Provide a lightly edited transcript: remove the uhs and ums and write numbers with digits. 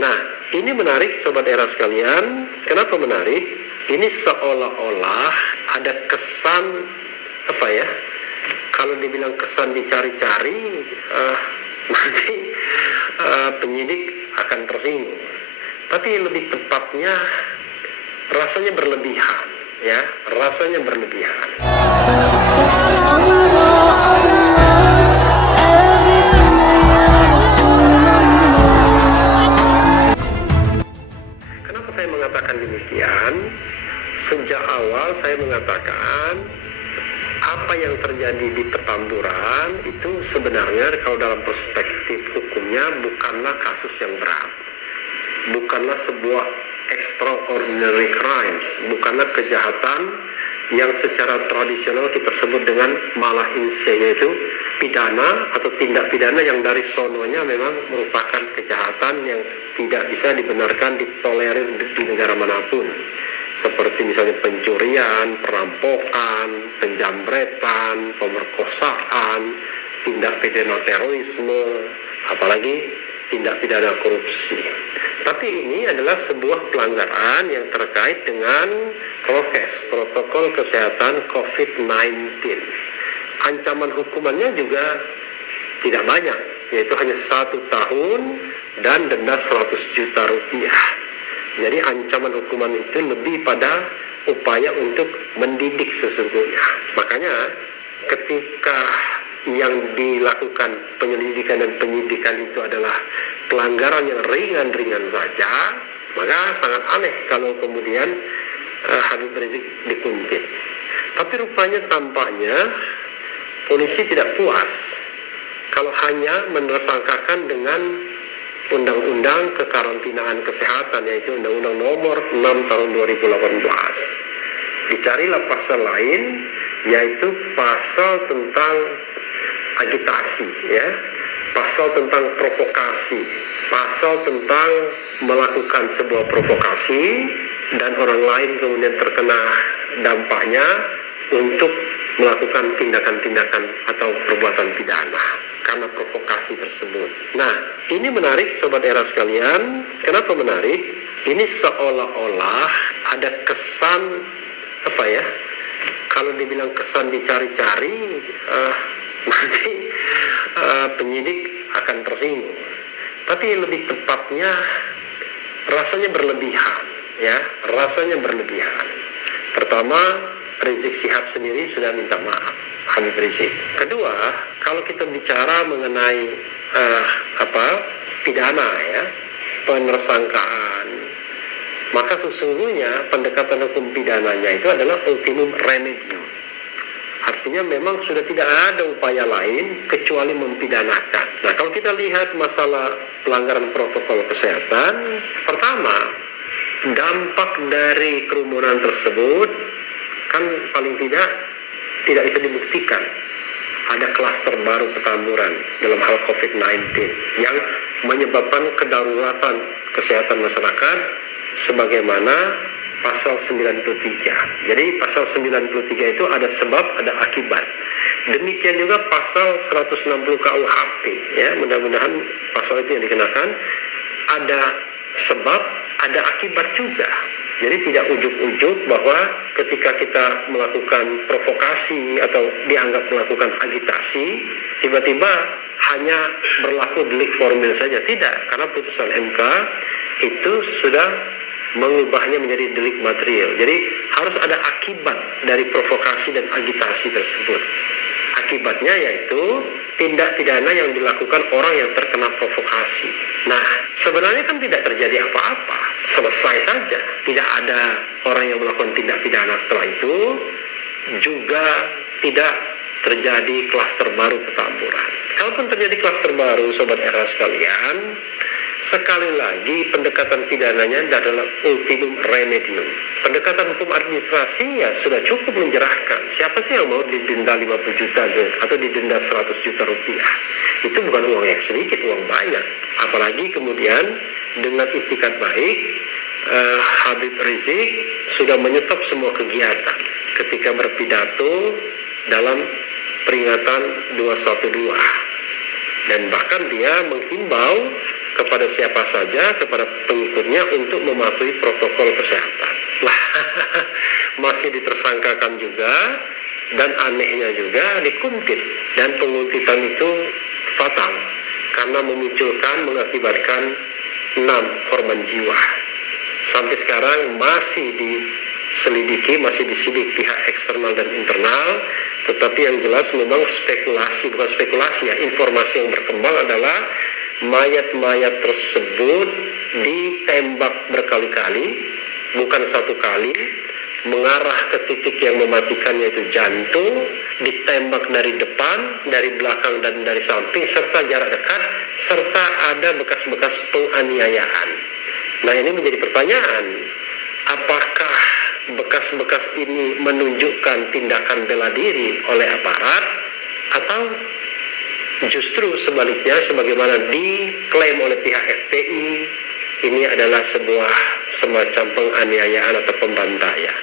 Nah, ini menarik Sobat Era sekalian. Kenapa menarik? Ini seolah-olah ada kesan, apa ya, kalau dibilang kesan dicari-cari, nanti penyidik akan tersinggung. Tapi lebih tepatnya rasanya berlebihan, ya, rasanya berlebihan. Kenapa saya mengatakan demikian? Sejak awal saya mengatakan apa yang terjadi di Petamburan itu sebenarnya kalau dalam perspektif hukumnya bukanlah kasus yang berat, bukanlah sebuah extraordinary crimes, bukanlah kejahatan yang secara tradisional kita sebut dengan malah inse, yaitu pidana atau tindak pidana yang dari sononya memang merupakan kejahatan yang tidak bisa dibenarkan ditolerir di negara manapun, seperti misalnya pencurian, perampokan, penjambretan, pemerkosaan, tindak pidana terorisme, apalagi tindak pidana korupsi. Tapi ini adalah sebuah pelanggaran yang terkait dengan prokes, protokol kesehatan COVID-19. Ancaman hukumannya juga tidak banyak, yaitu hanya 1 tahun dan denda 100 juta rupiah. Jadi ancaman hukuman itu lebih pada upaya untuk mendidik sesungguhnya. Makanya ketika yang dilakukan penyelidikan dan penyidikan itu adalah pelanggaran yang ringan-ringan saja, maka sangat aneh kalau kemudian Habib Rizik dikuntit. Tapi rupanya tampaknya polisi tidak puas kalau hanya menersangkakan dengan Undang-Undang Kekarantinaan Kesehatan, yaitu Undang-Undang Nomor 6 Tahun 2018. Dicarilah pasal lain, yaitu pasal tentang agitasi, ya, pasal tentang provokasi, pasal tentang melakukan sebuah provokasi dan orang lain kemudian terkena dampaknya untuk melakukan tindakan-tindakan atau perbuatan pidana karena provokasi tersebut. Nah, ini menarik Sobat Era sekalian. Kenapa menarik? Ini seolah-olah ada kesan, apa ya, kalau dibilang kesan dicari-cari, nanti penyidik akan tersinggung. Tapi lebih tepatnya rasanya berlebihan, ya, rasanya berlebihan. Pertama, Rizik Syihab sendiri sudah minta maaf, Habib Rizik. Kedua, kalau kita bicara mengenai pidana, ya, penersangkaan, maka sesungguhnya pendekatan hukum pidananya itu adalah ultimum remedium. Artinya memang sudah tidak ada upaya lain kecuali mempidanakan. Nah, kalau kita lihat masalah pelanggaran protokol kesehatan, pertama, dampak dari kerumunan tersebut kan paling tidak bisa dibuktikan ada klaster baru Petamburan dalam hal COVID-19 yang menyebabkan kedaruratan kesehatan masyarakat sebagaimana pasal 93. Jadi pasal 93 itu ada sebab, ada akibat. Demikian juga pasal 160 KUHP, ya, mudah-mudahan pasal itu yang dikenakan, ada sebab, ada akibat juga. Jadi tidak ujuk-ujuk bahwa ketika kita melakukan provokasi atau dianggap melakukan agitasi, tiba-tiba hanya berlaku delik formil saja. Tidak, karena putusan MK itu sudah mengubahnya menjadi delik material. Jadi harus ada akibat dari provokasi dan agitasi tersebut. Akibatnya yaitu tindak pidana yang dilakukan orang yang terkena provokasi. Nah, sebenarnya kan tidak terjadi apa-apa, selesai saja. Tidak ada orang yang melakukan tindak pidana setelah itu, juga tidak terjadi klaster baru Petamburan. Kalaupun terjadi klaster baru, Sobat Era sekalian, sekali lagi pendekatan pidananya adalah ultimum remedium. Pendekatan hukum administrasi ya sudah cukup menjerahkan. Siapa sih yang mau didenda 50 juta atau didenda 100 juta rupiah? Itu bukan uang yang sedikit, uang banyak. Apalagi kemudian dengan itikat baik, Habib Rizik sudah menyetop semua kegiatan ketika berpidato dalam peringatan 212. Dan bahkan dia menghimbau kepada siapa saja, kepada pengikutnya untuk mematuhi protokol kesehatan. Lah, masih ditersangkakan juga, dan anehnya juga dikuntit. Dan penguntitan itu fatal, karena mengakibatkan 6 korban jiwa. Sampai sekarang masih diselidiki, masih disidik pihak eksternal dan internal, tetapi yang jelas memang spekulasi, bukan spekulasi ya, informasi yang berkembang adalah mayat-mayat tersebut ditembak berkali-kali, bukan satu kali, mengarah ke titik yang mematikan, yaitu jantung, ditembak dari depan, dari belakang, dan dari samping, serta jarak dekat, serta ada bekas-bekas penganiayaan. Nah, ini menjadi pertanyaan, apakah bekas-bekas ini menunjukkan tindakan bela diri oleh aparat, atau justru sebaliknya, sebagaimana diklaim oleh pihak FPI, ini adalah sebuah semacam penganiayaan atau pembantaian.